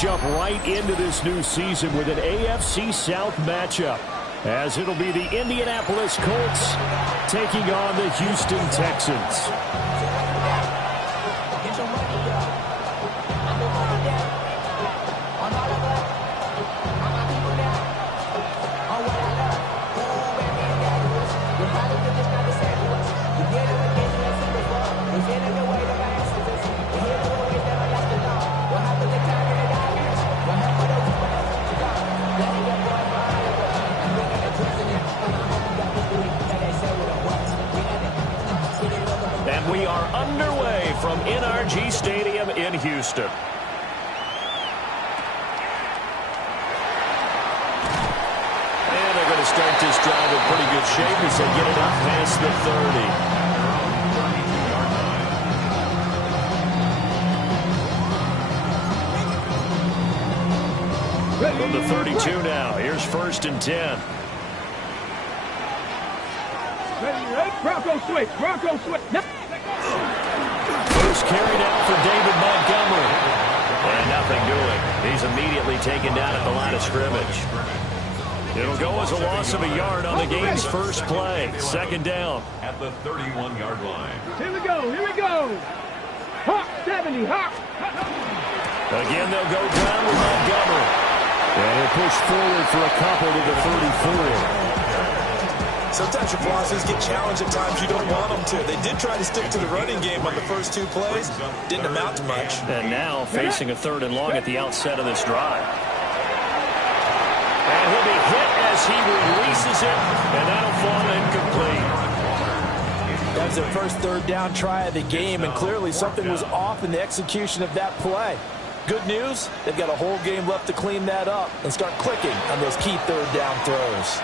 jump right into this new season with an AFC South matchup, as it'll be the Indianapolis Colts taking on the Houston Texans. And we are underway from NRG Stadium in Houston. And they're going to start this drive in pretty good shape as they get it up past the 30. From the 32 now, here's 1st and 10. Bronco switch. First carry now for David Montgomery. And nothing doing. He's immediately taken down at the line of scrimmage. It'll go as a loss of a yard on the game's first play. 2nd down. At the 31-yard line. Here we go. Hawk 70, Hawk. Again, they'll go down with Montgomery. And he'll push forward for a couple to the 34. Sometimes your philosophies get challenged at times you don't want them to. They did try to stick to the running game on the first 2 plays. Didn't amount to much. And now facing a 3rd and long at the outset of this drive. And he'll be hit as he releases it, and that'll fall incomplete. That's their first 3rd down try of the game, and clearly something was off in the execution of that play. Good news, they've got a whole game left to clean that up and start clicking on those key 3rd down throws.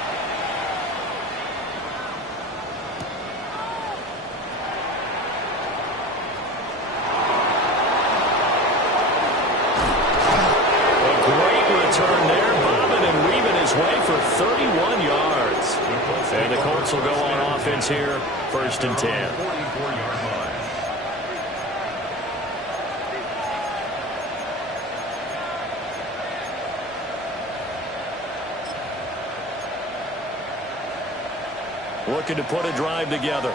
Turn there, bobbing and weaving his way for 31 yards. And the Colts will go on offense here, 1st and 10. Looking to put a drive together.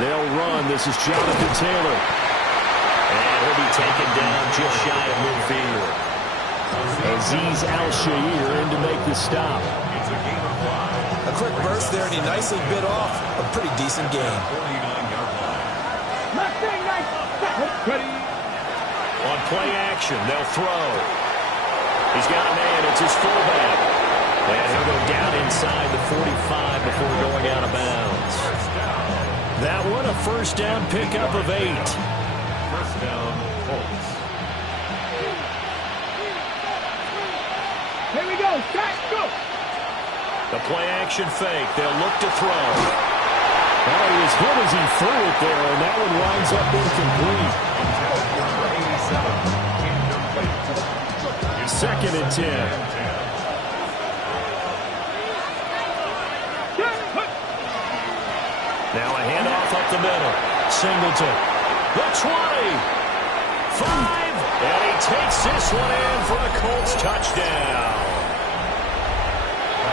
They'll run. This is Jonathan Taylor. And he'll be taken down just shy of midfield. Azeez Al-Shaair in to make the stop. A quick burst there, and he nicely bit off a pretty decent gain. On play action, they'll throw. He's got a man. It's his fullback. And he'll go down inside the 45 before going out of bounds. That one a 1st down pickup of 8. 1st down, Colts. Here we go. Go. The play action fake. They'll look to throw. Oh, he was hit as he threw it there, and that one winds up incomplete. 2nd and 10. Now a handoff up the middle. Singleton. The 20. 5. And he takes this one in for a Colts touchdown.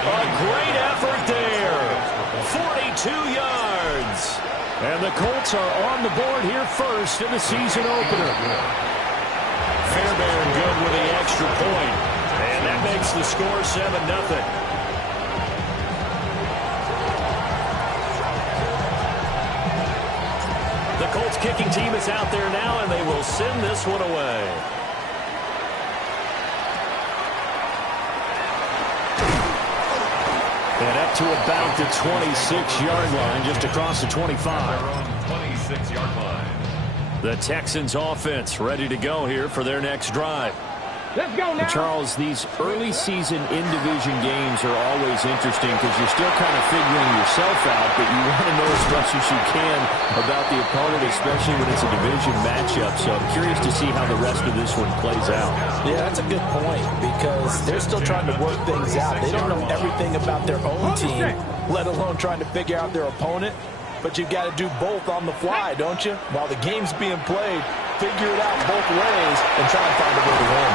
A great effort there. 42 yards. And the Colts are on the board here first in the season opener. Fairbairn good with the extra point. And that makes the score 7-0. The Colts kicking team is out there now, and they will send this one away. And up to about the 26-yard line, just across the 25. 26-yard line. The Texans offense ready to go here for their next drive. Let's go now. Charles, these early season in-division games are always interesting because you're still kind of figuring yourself out, but you want to know as much as you can about the opponent, especially when it's a division matchup. So I'm curious to see how the rest of this one plays out. Yeah, that's a good point because they're still trying to work things out. They don't know everything about their own team, let alone trying to figure out their opponent. but you've got to do both on the fly, don't you? While the game's being played, figure it out both ways and try and find a way to win.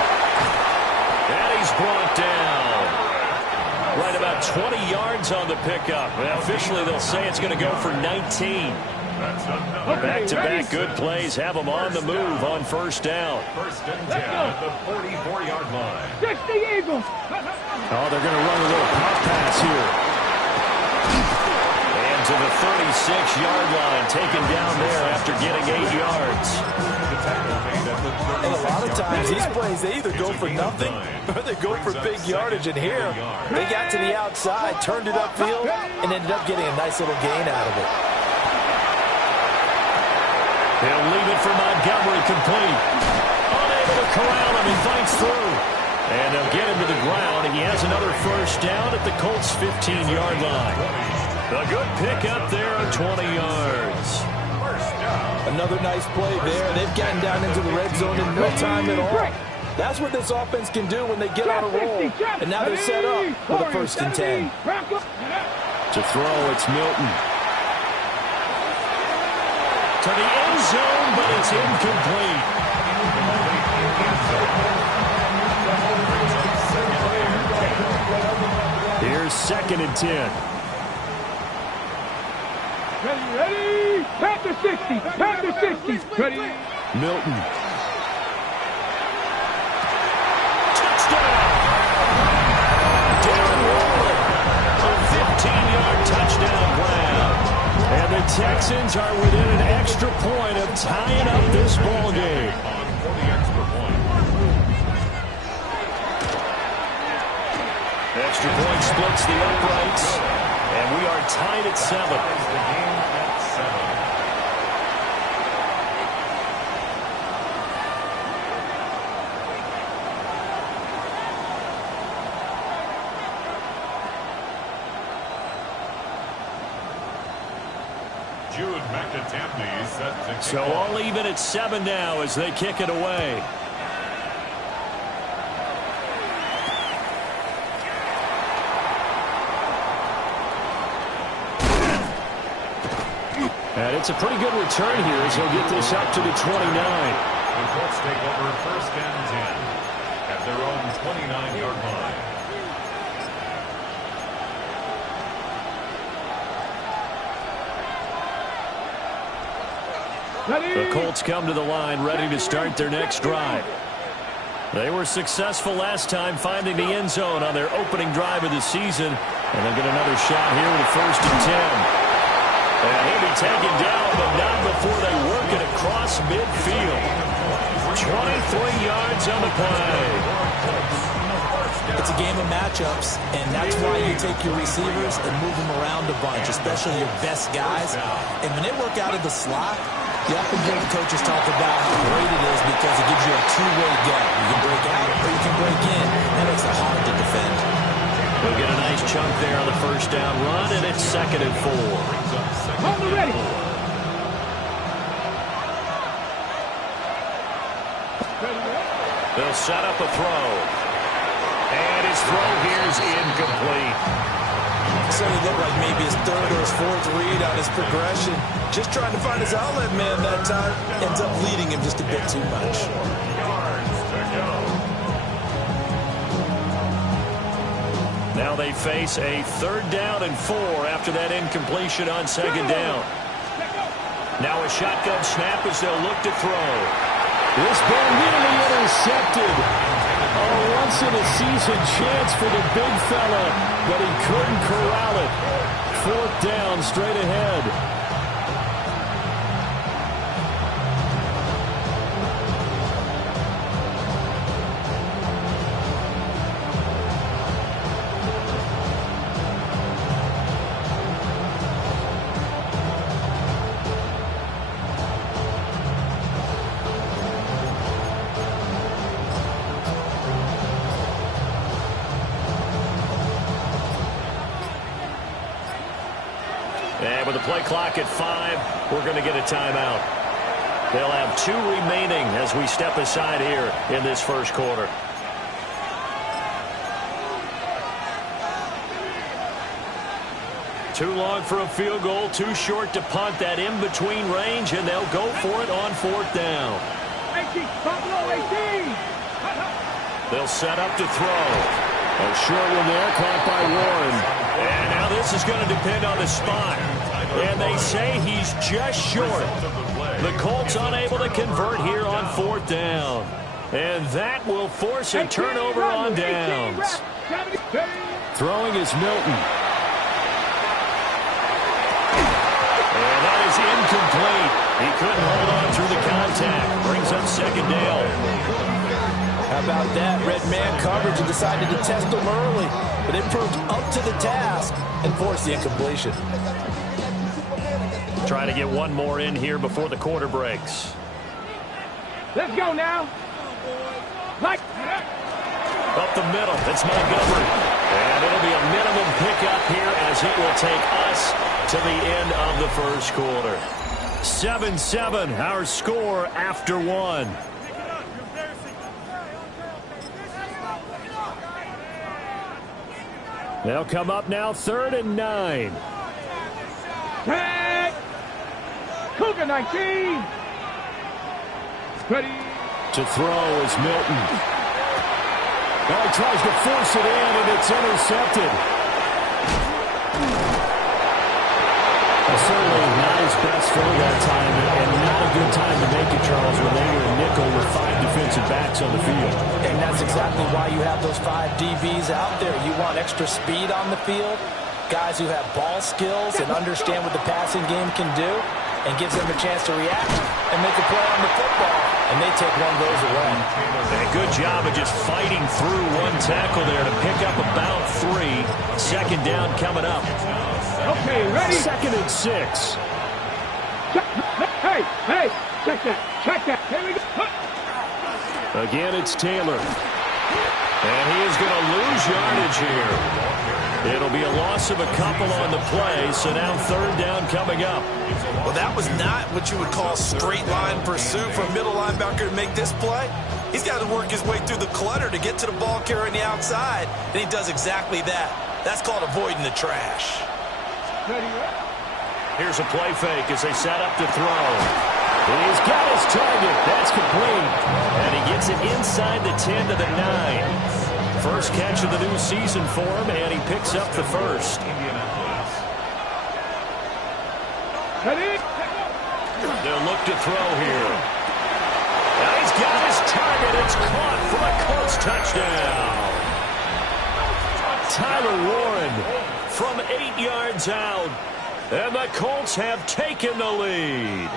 And he's brought down. Right about 20 yards on the pickup. Officially, they'll say it's going to go for 19. Back-to-back good plays have them on the move on first down. First and 10 at the 44-yard line. 60 Eagles. Oh, they're going to run a little pop pass here. And to the 36-yard line, taken down there after getting 8 yards. And a lot of times, these plays, they either go for nothing or they go for big yardage. And here, they got to the outside, turned it upfield, and ended up getting a nice little gain out of it. He'll leave it for Montgomery complete. Unable to corral him. He fights through. And they'll get him to the ground. He has another first down at the Colts' 15-yard line. A good pickup there of 20 yards. Another nice play there. They've gotten down into the red zone in no time at all. That's what this offense can do when they get on a roll. And now they're set up for the first and 10. To throw, it's Milton. To the end zone, but it's incomplete. Here's second and 10. Ready. Panther 60. Panther 60. Ready. Milton. Touchdown. Darren Waller. A 15-yard touchdown grab. And the Texans are within an extra point of tying up this ball game. For the extra point. Extra point splits the uprights, and we are tied at 7. The game at 7. Jude McAtamney set to kick So off. all even at 7 now as they kick it away. And it's a pretty good return here as he'll get this up to the 29. The Colts take over first and 10 at their own 29-yard line. The Colts come to the line ready to start their next drive. They were successful last time finding the end zone on their opening drive of the season. And they'll get another shot here with a first and 10. And he'll be taken down, but not before they work it across midfield. 23 yards on the play. It's a game of matchups, and that's why you take your receivers and move them around a bunch, especially your best guys. And when they work out of the slot, you often hear the coaches talk about how great it is because it gives you a two-way go. You can break out or you can break in. That makes it hard to defend. They'll get a nice chunk there on the first down run, and it's second and 4. On the ready. They'll set up a throw. And his throw here is incomplete. So he looked like maybe his third or his fourth read on his progression. Just trying to find his outlet man that time. Ends up leading him just a bit too much. Yards to go. Now they face a third down and 4 after that incompletion on second down. Now a shotgun snap as they'll look to throw. This ball nearly intercepted. A once-in-a-season chance for the big fella, but he couldn't corral it. Fourth down straight ahead. And with the play clock at 5, we're going to get a timeout. They'll have 2 remaining as we step aside here in this first quarter. Too long for a field goal, too short to punt. That in-between range, and they'll go for it on 4th down. 18, Buffalo 18. They'll set up to throw. A short one there, caught by Warren. And now this is going to depend on the spot. And they say he's just short. The Colts unable to convert here on 4th down. And that will force a turnover on downs. Throwing is Milton. And that is incomplete. He couldn't hold on through the contact. Brings up 2nd down. How about that? Red man coverage and decided to test them early. But it proved up to the task and forced the incompletion. Trying to get one more in here before the quarter breaks. Let's go now. Up the middle, it's Montgomery. And it'll be a minimum pickup here as it will take us to the end of the first quarter. 7-7, our score after 1. They'll come up now 3rd and 9. Tag. Cougar 19. Ready. To throw is Milton. Now he tries to force it in, and it's intercepted. Certainly not his best throw that time, and not a good time to make it, Charles, when they were a nickel with 5 defensive backs on the field. And that's exactly why you have those 5 DBs out there. You want extra speed on the field, guys who have ball skills and understand what the passing game can do, and gives them a chance to react and make a play on the football. And they take one of those away. And a good job of just fighting through one tackle there to pick up about 3. 2nd down coming up. Okay, ready? 2nd and 6. Hey, check that. Here we go. Again, it's Taylor. And he is going to lose yardage here. It'll be a loss of a couple on the play, so now 3rd down coming up. Well, that was not what you would call straight line pursuit for a middle linebacker to make this play. He's got to work his way through the clutter to get to the ball carrier on the outside, and he does exactly that. That's called avoiding the trash. Here's a play fake as they set up to throw. He's got his target. That's complete. And he gets it inside the 10 to the 9. First catch of the new season for him, and he picks up the first. They'll look to throw here. Now he's got his target. It's caught for a Colts touchdown. Tyler Warren from 8 yards out. And the Colts have taken the lead.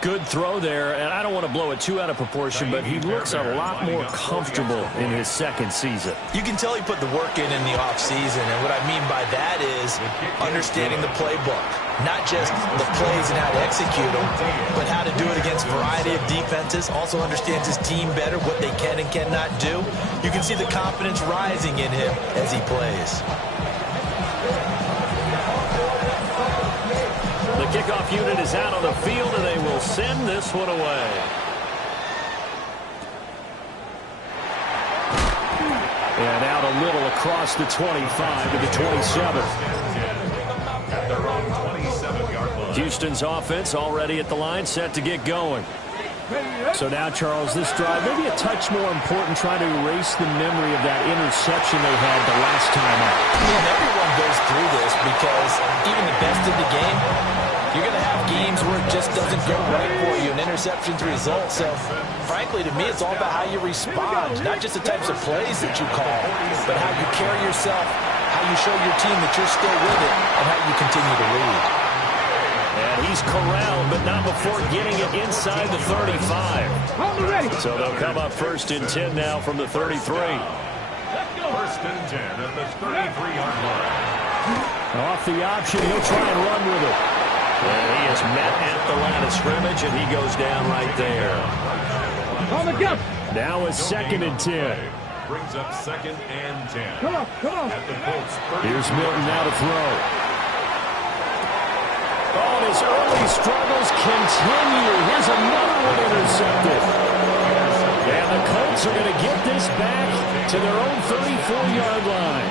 Good throw there, and I don't want to blow it too out of proportion, but he looks a lot more comfortable in his 2nd season. You can tell he put the work in the offseason, and what I mean by that is understanding the playbook. Not just the plays and how to execute them, but how to do it against a variety of defenses. Also understands his team better, what they can and cannot do. You can see the confidence rising in him as he plays. The kickoff unit is out on the field, and they will send this one away. And out a little across the 25 to the 27. At their own 27-yard line. Houston's offense already at the line, set to get going. So now, Charles, this drive maybe a touch more important, trying to erase the memory of that interception they had the last time out. And everyone goes through this because even the best of the game, you're going to have games where it just doesn't go right for you, and interceptions result. So, frankly, to me, it's all about how you respond, not just the types of plays that you call, but how you carry yourself, how you show your team that you're still with it, and how you continue to lead. And he's corralled, but not before getting it inside the 35. So they'll come up 1st and 10 now from the 33. 1st and 10 at the 33-yard line. Off the option, he'll try and run with it. And he is met at the line of scrimmage, and he goes down right there. Now it's 2nd and 10. Brings up 2nd and 10. Come on. At the Colts. Here's Milton now to throw. Oh, and his early struggles continue. Here's another one intercepted. And the Colts are going to get this back to their own 34-yard line.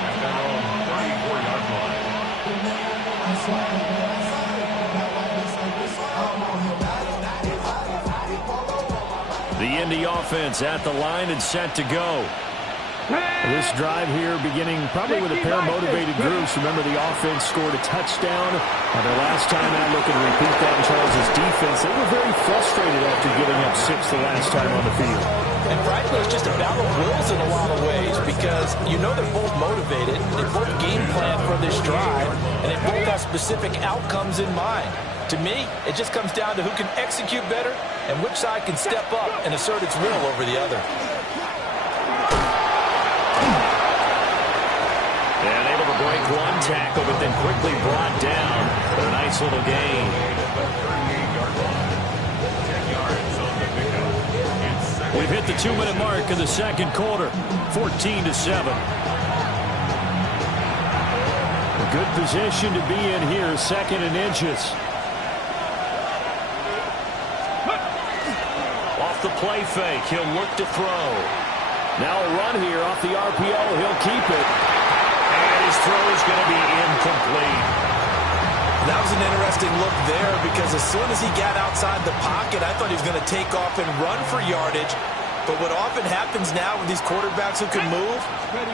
The Indy offense at the line and set to go. This drive here beginning probably with a pair of motivated groups. Remember, the offense scored a touchdown. Their last time out, looking to repeat that in Charles' defense. They were very frustrated after giving up 6 the last time on the field. And frankly, it's just a battle of wills in a lot of ways because you know they're both motivated. They both game plan for this drive, and they both have specific outcomes in mind. To me, it just comes down to who can execute better and which side can step up and assert its will over the other. And able to break one tackle, but then quickly brought down for a nice little gain. We've hit the 2-minute mark in the second quarter, 14-7. A good position to be in here, 2nd and inches. Off the play fake, he'll look to throw. Now a run here off the RPO, he'll keep it. And his throw is going to be incomplete. That was an interesting look there because as soon as he got outside the pocket, I thought he was going to take off and run for yardage. But what often happens now with these quarterbacks who can move,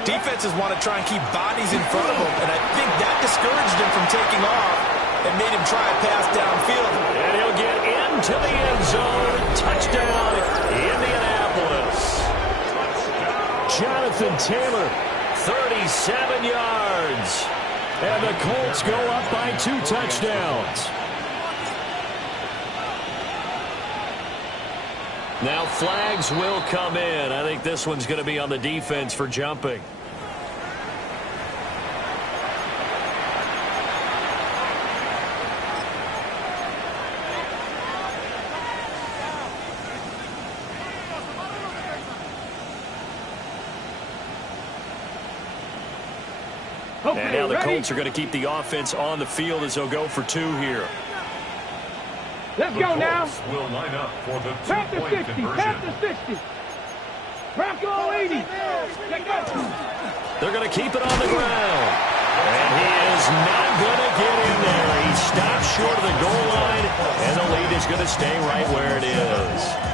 defenses want to try and keep bodies in front of them. And I think that discouraged him from taking off and made him try a pass downfield. And he'll get into the end zone. Touchdown, Indianapolis. Jonathan Taylor, 37 yards. And the Colts go up by 2 touchdowns. Now flags will come in. I think this one's going to be on the defense for jumping. And now the Colts are going to keep the offense on the field as they'll go for 2 here. Let's go now. Will line up for the Pass the 60. Pass the 60. Bronco 80. They're going to keep it on the ground. And he is not going to get in there. He stops short of the goal line, and the lead is going to stay right where it is.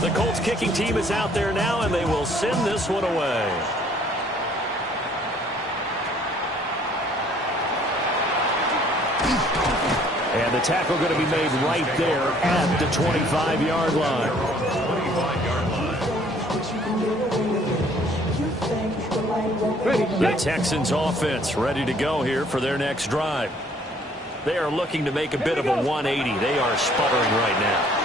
The Colts kicking team is out there now, and they will send this one away. And the tackle going to be made right there at the 25-yard line. The Texans offense ready to go here for their next drive. They are looking to make a bit of a 180. They are sputtering right now.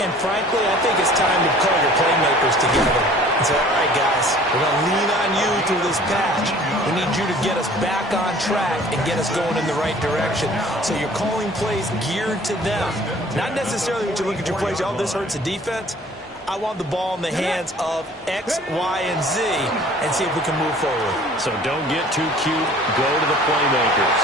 And frankly, I think it's time to call your playmakers together and say, all right, guys, we're going to lean on you through this patch. We need you to get us back on track and get us going in the right direction. So you're calling plays geared to them. Not necessarily what you look at your plays, oh, this hurts the defense. I want the ball in the hands of X, Y, and Z and see if we can move forward. So don't get too cute. Go to the playmakers.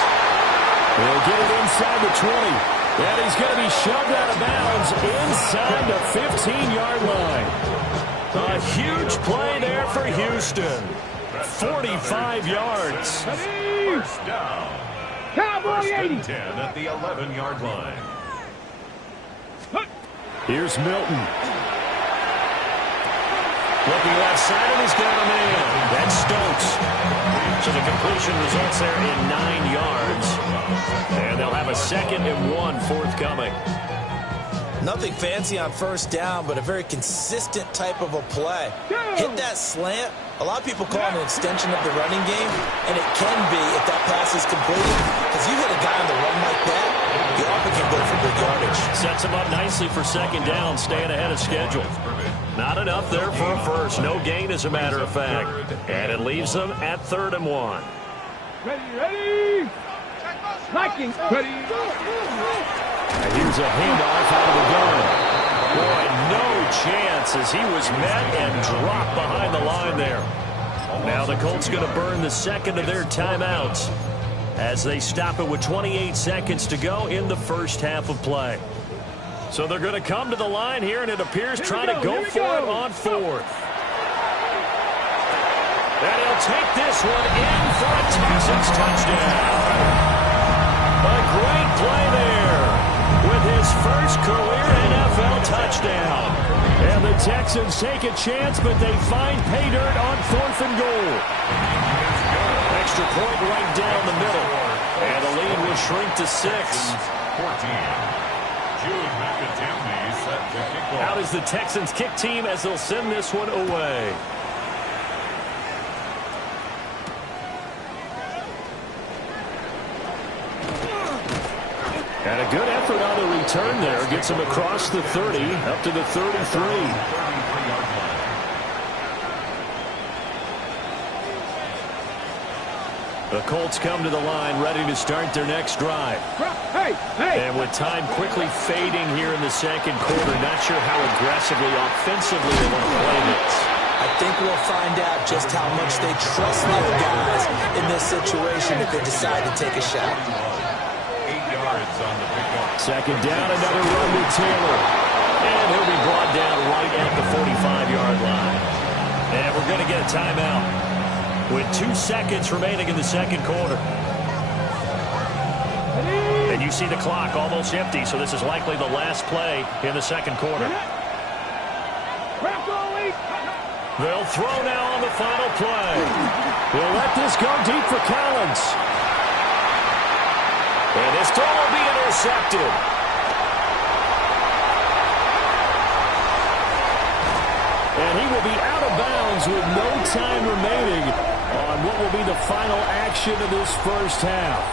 They'll get it inside the 20. And he's going to be shoved out of bounds inside the 15-yard line. A huge play there for Houston. 45 yards. First down. Cowboy 80. 10 at the 11-yard line. Here's Milton. Looking left side, and he's got a man. That's Stokes. So the completion results there in 9 yards. And they'll have a 2nd and 1 forthcoming. Nothing fancy on first down, but a very consistent type of a play. Hit that slant. A lot of people call it an extension of the running game, and it can be if that pass is completed. Because you hit a guy on the run like that, you often can go for big yardage. Sets him up nicely for 2nd down, staying ahead of schedule. Not enough there for a first. No gain, as a matter of fact. And it leaves them at 3rd and 1. Ready. Vikings. Ready. And here's a handoff out of the gun. Boy, no chance as he was met and dropped behind the line there. Now the Colts going to burn the 2nd of their timeouts as they stop it with 28 seconds to go in the first half of play. So they're going to come to the line here, and it appears trying to go for it on 4th. And he'll take this one in for a Texans touchdown. A great play there with his first career NFL touchdown. And the Texans take a chance, but they find pay dirt on 4th and goal. Extra point right down the middle. And the lead will shrink to 6. 14. Jude McAdamney set to kick off. Out is the Texans kick team as they'll send this one away. And a good effort on the return there. Gets him across the 30, up to the 33. The Colts come to the line, ready to start their next drive. And with time quickly fading here in the second quarter, not sure how aggressively, offensively they want to play this. I think we'll find out just how much they trust their guys in this situation if they decide to take a shot. 8 yards on the pickup. Second down, another run with Taylor. And he'll be brought down right at the 45-yard line. And we're going to get a timeout with 2 seconds remaining in the second quarter. And you see the clock almost empty, so this is likely the last play in the second quarter. They'll throw now on the final play. They'll let this go deep for Collins. And this throw will be intercepted. And he will be out of bounds with no time remaining on what will be the final action of this first half.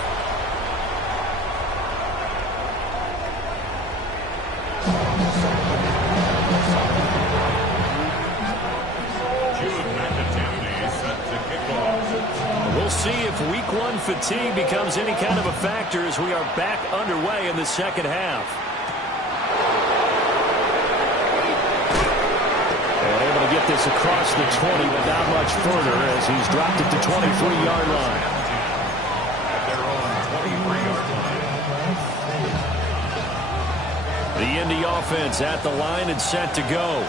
We'll see if week 1 fatigue becomes any kind of a factor as we are back underway in the second half. And able to get this across the 20 without much further as he's dropped it to 23-yard line. At their own 23-yard line. The Indy offense at the line and set to go.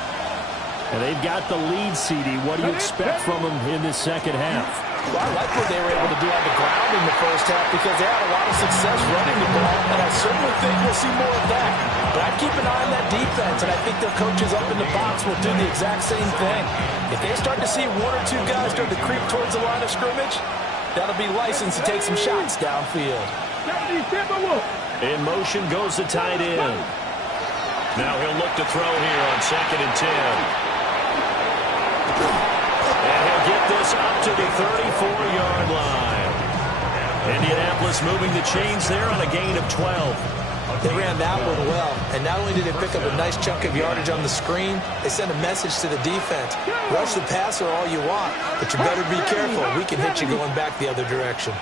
And they've got the lead, CD. What do you expect from them in this second half? Well, I like what they were able to do on the ground in the first half because they had a lot of success running the ball, and I certainly think we'll see more of that. But I'd keep an eye on that defense, and I think their coaches up in the box will do the exact same thing. If they start to see 1 or 2 guys start to creep towards the line of scrimmage, that'll be license to take some shots downfield. In motion goes the tight end. Now he'll look to throw here on 2nd and 10. And he'll get this up to the 34-yard line. Indianapolis moving the chains there on a gain of 12. They ran that one well, and not only did they pick up a nice chunk of yardage on the screen, they sent a message to the defense. Rush the passer all you want, but you better be careful. We can hit you going back the other direction.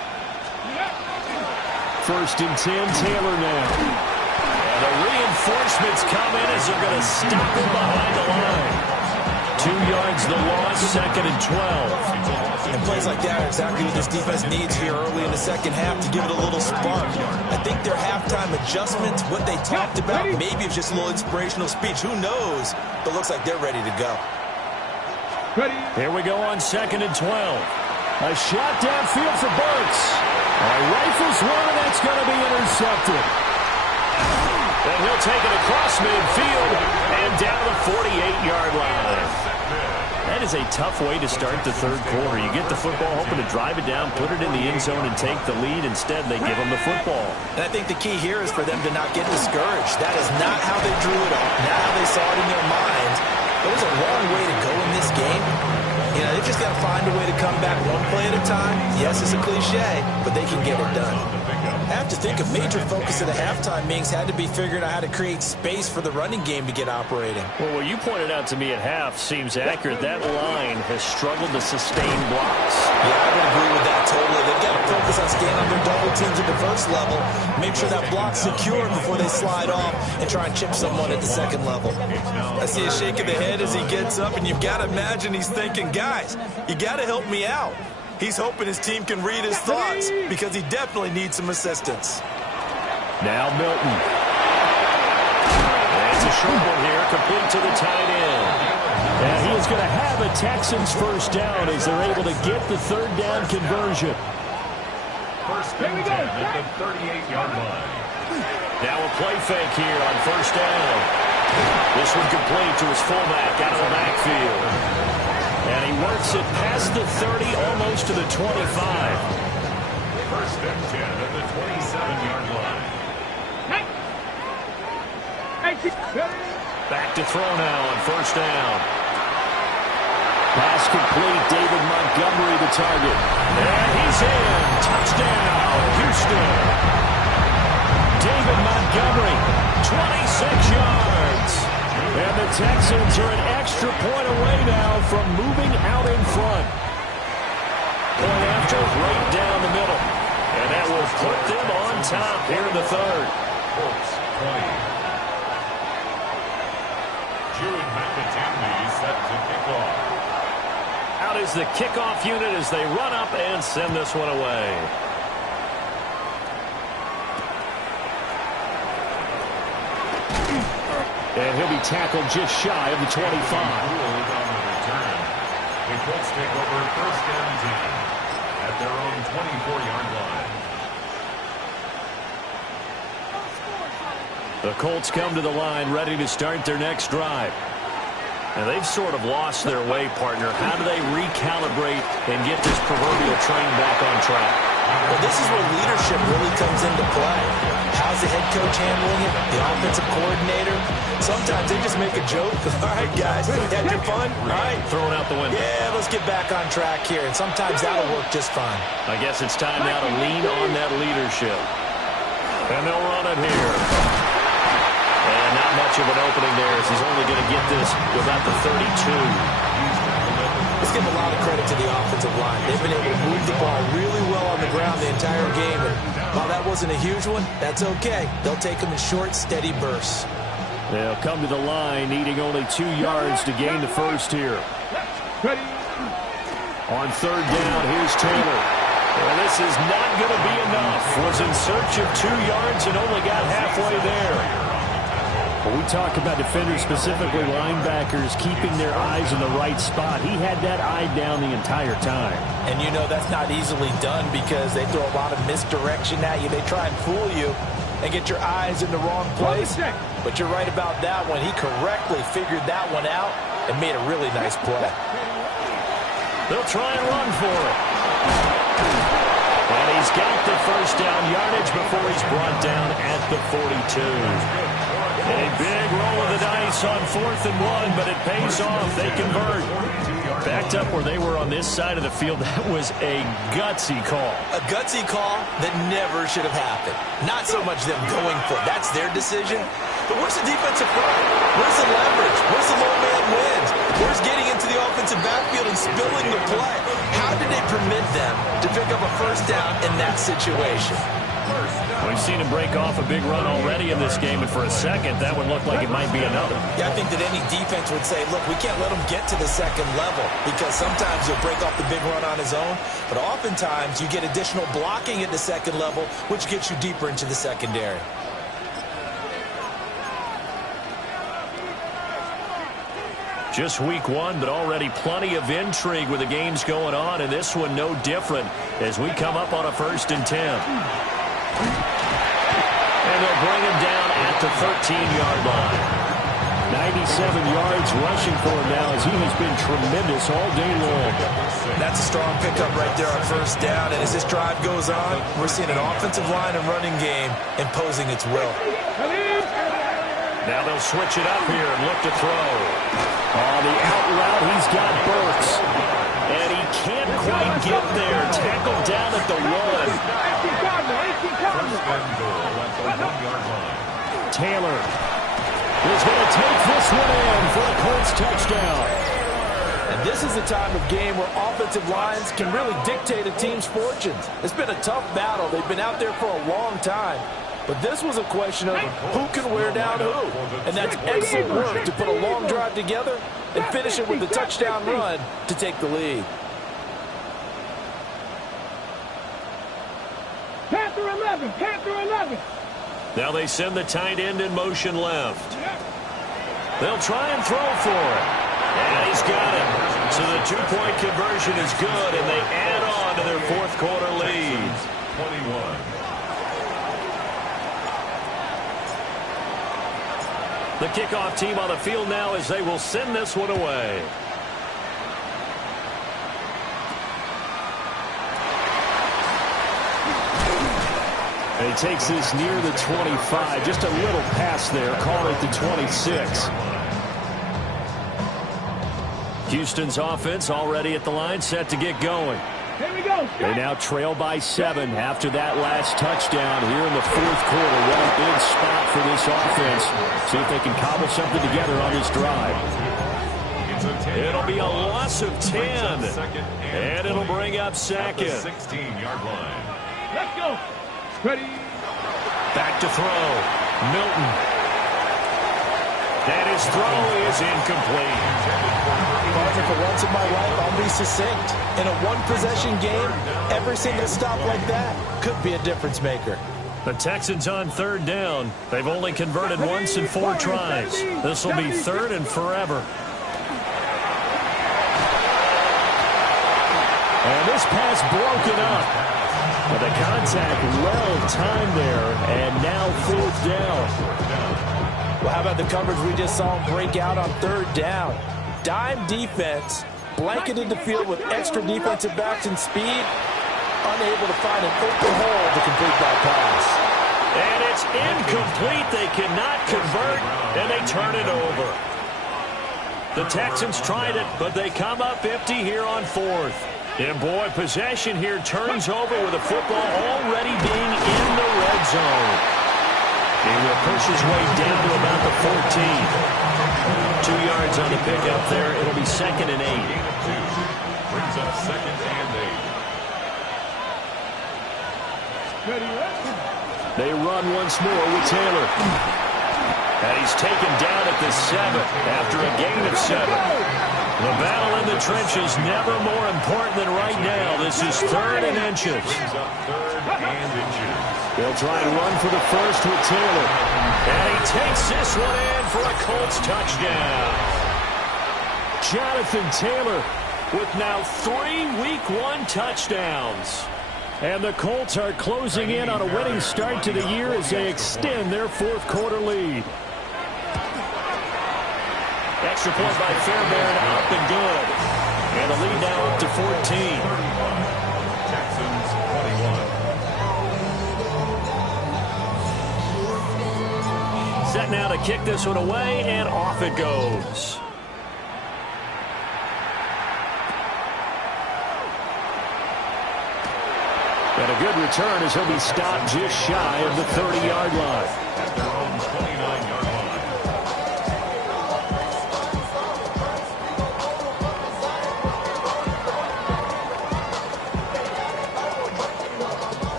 1st and 10, Taylor now. And the reinforcements come in as they're going to stop him behind the line. 2 yards the loss, 2nd and 12. And plays like that are exactly what this defense needs here early in the second half to give it a little spark. I think their halftime adjustments, what they talked about, maybe it's just a little inspirational speech. Who knows? But looks like they're ready to go. Here we go on 2nd and 12. A shot downfield for Burks. Rifles one, and that's going to be intercepted. And he'll take it across midfield and down the 48-yard line. That is a tough way to start the third quarter. You get the football, hoping to drive it down, put it in the end zone, and take the lead. Instead, they give them the football. And I think the key here is for them to not get discouraged. That is not how they drew it up, not how they saw it in their minds. There's a long way to go in this game. You know, they've just got to find a way to come back one play at a time. Yes, it's a cliche, but they can get it done. I have to think a major focus of the halftime meetings had to be figuring out how to create space for the running game to get operating. Well, what you pointed out to me at half seems accurate. That line has struggled to sustain blocks. Yeah, I would agree with that totally. They've got to focus on staying under double teams at the first level, make sure that block's secure before they slide off and try and chip someone at the second level. I see a shake of the head as he gets up, and you've got to imagine he's thinking, guys, you got to help me out. He's hoping his team can read his thoughts because he definitely needs some assistance. Now Milton. It's a short one here, complete to the tight end. And he is going to have a Texans first down as they're able to get the third down conversion. First and 10 at the 38-yard line. Now a play fake here on first down. This one complete to his fullback out of the backfield. And he works it past the 30, almost to the 25. First and 10 at the 27-yard line. Back to throw now on first down. Pass complete. David Montgomery the target. And he's in. Touchdown, Houston. David Montgomery, 26 yards. And the Texans are an extra point away now from moving out in front. Point after, right down the middle. And that will put them on top here in the third. Colts 20. Jude McAtee set to kick off. Out is the kickoff unit as they run up and send this one away. And he'll be tackled just shy of the 25. On the return. The Colts take over first and 10 at their own 24-yard line. The Colts come to the line ready to start their next drive. And they've sort of lost their way, partner. How do they recalibrate and get this proverbial train back on track? Well, this is where leadership really comes into play. How's the head coach handling it? The offensive coordinator? Sometimes they just make a joke. All right, guys, had your fun? All right. Throwing out the window. Yeah, let's get back on track here. And sometimes that'll work just fine. I guess it's time now to lean on that leadership. And they'll run it here. And not much of an opening there as he's only going to get this without the 32. Let's give a lot of credit to the offensive line. They've been able to move the ball really well on the ground the entire game. And while that wasn't a huge one, that's okay. They'll take them in short, steady bursts. They'll come to the line, needing only 2 yards to gain the first here. On third down, here's Taylor. Well, this is not going to be enough. Was in search of 2 yards and only got halfway there. When we talk about defenders, specifically linebackers, keeping their eyes in the right spot, he had that eye down the entire time. And you know that's not easily done because they throw a lot of misdirection at you. They try and fool you and get your eyes in the wrong place. But you're right about that one. He correctly figured that one out and made a really nice play. They'll try and run for it. And he's got the first down yardage before he's brought down at the 42. A big roll of the dice on 4th and 1, but it pays off. They convert. Backed up where they were on this side of the field, that was a gutsy call. A gutsy call that never should have happened. Not so much them going for it. That's their decision. But where's the defensive front? Where's the leverage? Where's the low man wins? Where's getting into the offensive backfield and spilling the play? How did they permit them to pick up a first down in that situation? We've seen him break off a big run already in this game, and for a second, that would look like it might be another. Yeah, I think that any defense would say, look, we can't let him get to the second level because sometimes he'll break off the big run on his own, but oftentimes you get additional blocking at the second level, which gets you deeper into the secondary. Just week 1, but already plenty of intrigue with the games going on, and this one no different as we come up on a 1st and 10. And they'll bring him down at the 13-yard line. 97 yards rushing for him now as he has been tremendous all day long. That's a strong pickup right there on first down, and as this drive goes on, we're seeing an offensive line and running game imposing its will. Now they'll switch it up here and look to throw. On the out route, he's got Burks. And he can't quite get there. Tackled down at the 1. Taylor is going to take this one in for a Colts touchdown. And this is the time of game where offensive lines can really dictate a team's fortunes. It's been a tough battle. They've been out there for a long time. But this was a question of who can wear down who. And that's excellent work to put a long drive together and finish it with a touchdown run to take the lead. Panther 11, Panther 11. Now they send the tight end in motion left. They'll try and throw for it. And he's got it. So the two-point conversion is good, and they add on to their fourth quarter lead. 21. The kickoff team on the field now as they will send this one away. And he takes this near the 25. Just a little pass there. Call it the 26. Houston's offense already at the line, set to get going. Here we go. They now trail by 7 after that last touchdown here in the fourth quarter. What a big spot for this offense. See if they can cobble something together on this drive. It'll be a loss of 10. And it'll bring up second. 16-yard line. Let's go. Ready. Back to throw. Milton. And his throw is incomplete. Partner, for once in my life, I'll be succinct. In a one-possession game, every single stop like that could be a difference maker. The Texans on third down. They've only converted once in 4 tries. This will be third and forever. And this pass broken up. But the contact well timed there, and now fourth down. Well, how about the coverage we just saw him break out on third down? Dime defense, blanketed the field with extra defensive backs and speed, unable to find an open hole to complete that pass. And it's incomplete. They cannot convert, and they turn it over. The Texans tried it, but they come up empty here on fourth. And, boy, possession here turns over with the football already being in the red zone. He will push his way down to about the 14. 2 yards on the pickup there. It'll be second and 8. Brings up second and 8. They run once more with Taylor. And he's taken down at the 7 after a gain of 7. The battle in the trenches never more important than right now. This is third and inches. Brings up third and inches. They'll try and run for the first with Taylor. And he takes this one in for a Colts touchdown. Jonathan Taylor with now 3 Week 1 touchdowns. And the Colts are closing in on a winning start to the year as they extend their fourth quarter lead. Extra point by Fairbairn, up and good. And the lead now up to 14. Texans 21. Set now to kick this one away, and off it goes. And a good return as he'll be stopped just shy of the 30-yard line. At their own 29-yard line.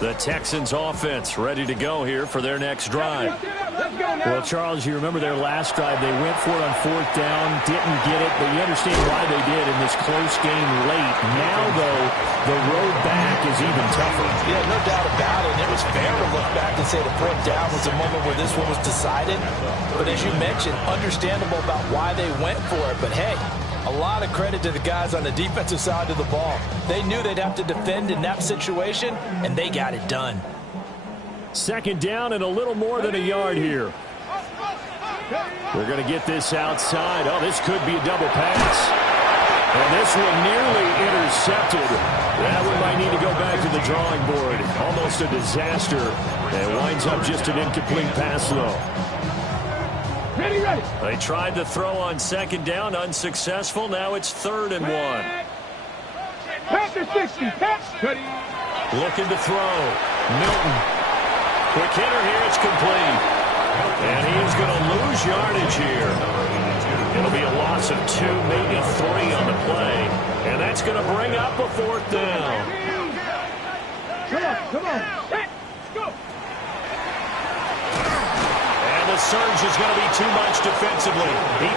The Texans offense ready to go here for their next drive. Well, Charles, you remember their last drive. They went for it on fourth down, didn't get it, but you understand why they did in this close game late. Now, though, the road back is even tougher. Yeah, no doubt about it. It was fair to look back and say the fourth down was the moment where this one was decided. But as you mentioned, understandable about why they went for it. But, hey, a lot of credit to the guys on the defensive side of the ball. They knew they'd have to defend in that situation, and they got it done. Second down and a little more than a yard here. They're going to get this outside. Oh, this could be a double pass. And this one nearly intercepted. That one might need to go back to the drawing board. Almost a disaster. And winds up just an incomplete pass, though. Ready, ready. They tried to throw on second down, unsuccessful. Now it's 3rd and 1. Pass to 60. Pass. Ready. Looking to throw. Milton. Quick hitter here. It's complete. And he is going to lose yardage here. It'll be a loss of 2, maybe 3 on the play. And that's going to bring up a 4th down. Come on, come on. Let's go. And the surge is going to be too much defensively.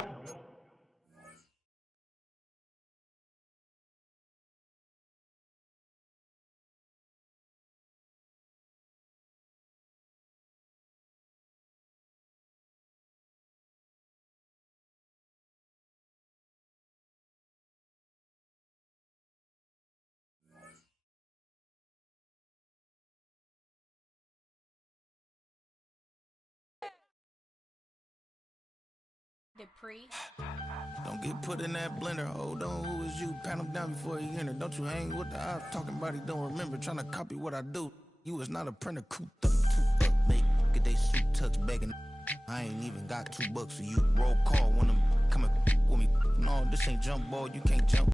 Dupree. Don't get put in that blender. Hold on, who is you? Pat him down before he enter. Don't you hang with the ops talking about he don't remember. Trying to copy what I do. You is not a printer. Cooped up, toot up, make get they suit tucks begging. I ain't even got $2 for you. Roll call when I'm coming with me. No, this ain't jump ball. You can't jump.